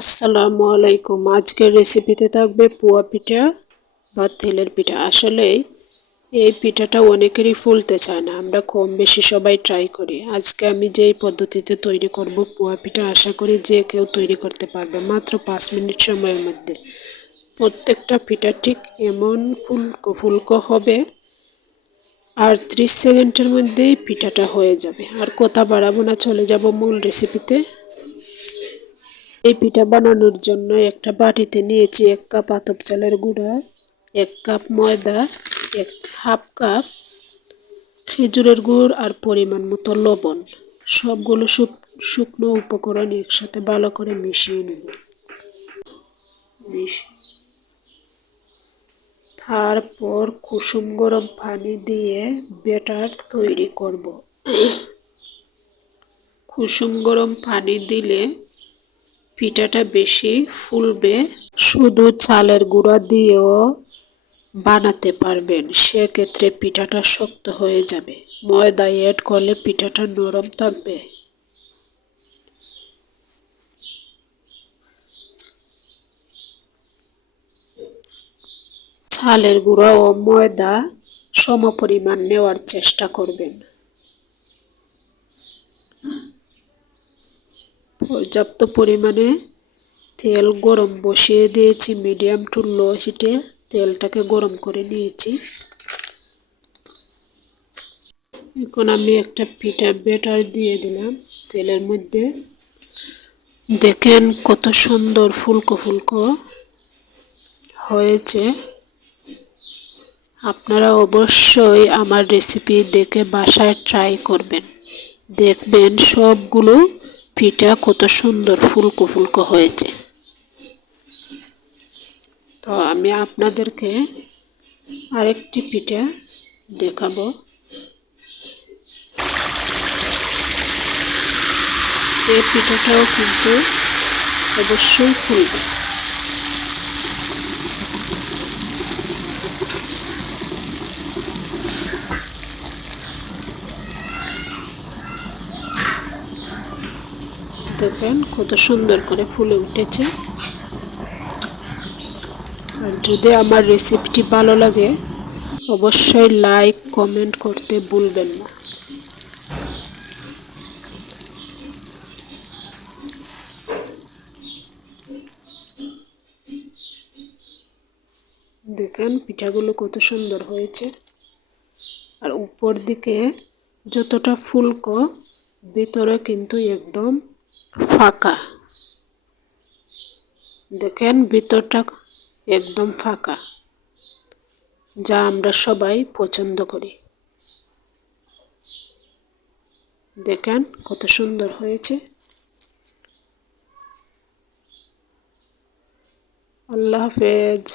আসসালামু আলাইকুম। আজকের রেসিপিতে থাকবে পোয়া পিঠা বা তেলের পিঠা। আসলেই এই পিঠাটা অনেকেরই ফুলতে চায় না। আমরা কম বেশি সবাই ট্রাই করি। আজকে আমি যেই পদ্ধতিতে তৈরি করব পোয়া পিঠা, আশা করি যে কেউ তৈরি করতে পারবে। মাত্র পাঁচ মিনিট সময়ের মধ্যে। প্রত্যেকটা পিঠা ঠিক এমন ফুলকো ফুলকো হবে আর ত্রিশ সেকেন্ডের মধ্যেই পিঠাটা হয়ে যাবে। আর কথা বাড়াবো না, চলে যাব মূল রেসিপিতে এই পিঠা বানানোর জন্য একটা বাটিতে নিয়েছি এক কাপ আতপ চালের গুঁড়া, এক কাপ ময়দা, এক হাফ কাপ খেজুরের গুড় আর পরিমাণ মতো লবণ। সবগুলো শুকনো উপকরণ একসাথে ভালো করে মিশিয়ে নেব। তারপর কুসুম গরম পানি দিয়ে বেটার তৈরি করব। কুসুম গরম পানি দিলে পিঠাটা বেশি ফুলবে। শুধু চালের গুঁড়া দিয়েও বানাতে পারবেন, সেক্ষেত্রে পিঠাটা শক্ত হয়ে যাবে। ময়দা এড করলে পিঠাটা নরম থাকবে। চালের গুঁড়া ও ময়দা সম পরিমাণ নেওয়ার চেষ্টা করবেন। পর্যাপ্ত পরিমাণে তেল গরম বসিয়ে দিয়েছি মিডিয়াম টু লো হিটে তেলটাকে গরম করে নিয়েছি। এখন আমি একটা পিঠা বেটার দিয়ে দিলাম তেলের মধ্যে। দেখেন কত সুন্দর ফুলকো ফুলকো হয়েছে। আপনারা অবশ্যই আমার রেসিপি দেখে বাসায় ট্রাই করবেন। দেখবেন সবগুলো পিঠা কত সুন্দর ফুলকো ফুলকো হয়েছে। তো আমি আপনাদেরকে আরেকটি পিঠা দেখাবো। এই পিঠাটাও কিন্তু অবশ্যই ফুলবে। দেখবেন কত সুন্দর করে ফুলে উঠেছে। আর যদি আমার রেসিপিটি ভালো লাগে, অবশ্যই লাইক কমেন্ট করতে ভুলবেন না। দেখেন পিঠাগুলো কত সুন্দর হয়েছে। আর উপর দিকে যতটা ফুলকো, ভিতরে কিন্তু একদম ফাঁকা। দেখেন, ভিতরটা একদম ফাঁকা, যা আমরা সবাই পছন্দ করি। দেখেন, কত সুন্দর হয়েছে। আল্লাহ হাফেজ।